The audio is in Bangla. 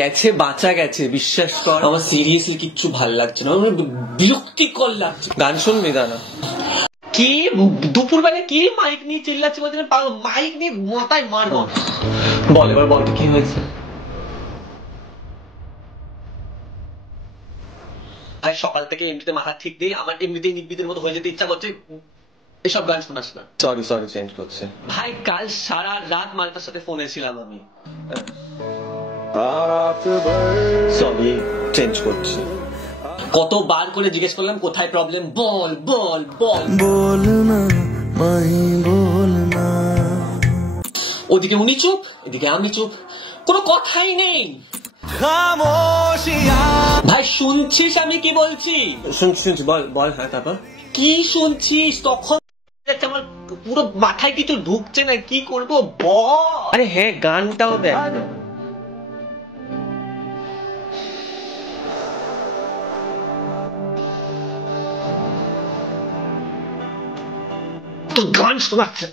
গেছে বাঁচা গেছে, বিশ্বাস কর। আমার সিরিয়াসলি কিচ্ছু ভাল লাগছে না, বিরক্তিকর লাগছে। গান শুনবি দাঁড়া। কি দুপুরবেলা কি মাইক নিয়ে চিল্লাচ্ছে বলতে, মাইক নিয়ে মাথায় মারবো। বল এবার, বল কি হয়েছে? ভাই সকাল থেকে এমনিতে মাথা ঠিক নেই আমার, এমনিতেই নির্বিদের মতো হয়ে যেতে ইচ্ছা করছে। এসব গান শোনাস না। সরি সরি, চেঞ্জ করছে। ভাই কাল সারা রাত মালটার সাথে ফোনে ছিলাম আমি। সরি, চেঞ্জ করছি। কতবার করে জিজ্ঞেস করলাম কোথায় প্রবলেম, বল বল বল বল না মাহি বল না। ওদিকে উনি চুপ, এদিকে আমি চুপ, কোনো কথাই নেই। ভাই শুনছিস আমি কি বলছি? শুনছি, বল বল। হ্যাঁ তারপর কি শুনছিস? তখন আমার পুরো মাথায় কিছু ঢুকছে না, কি করবো বল। আরে হ্যাঁ গানটাও দেখ। গান শোনাচ্ছে।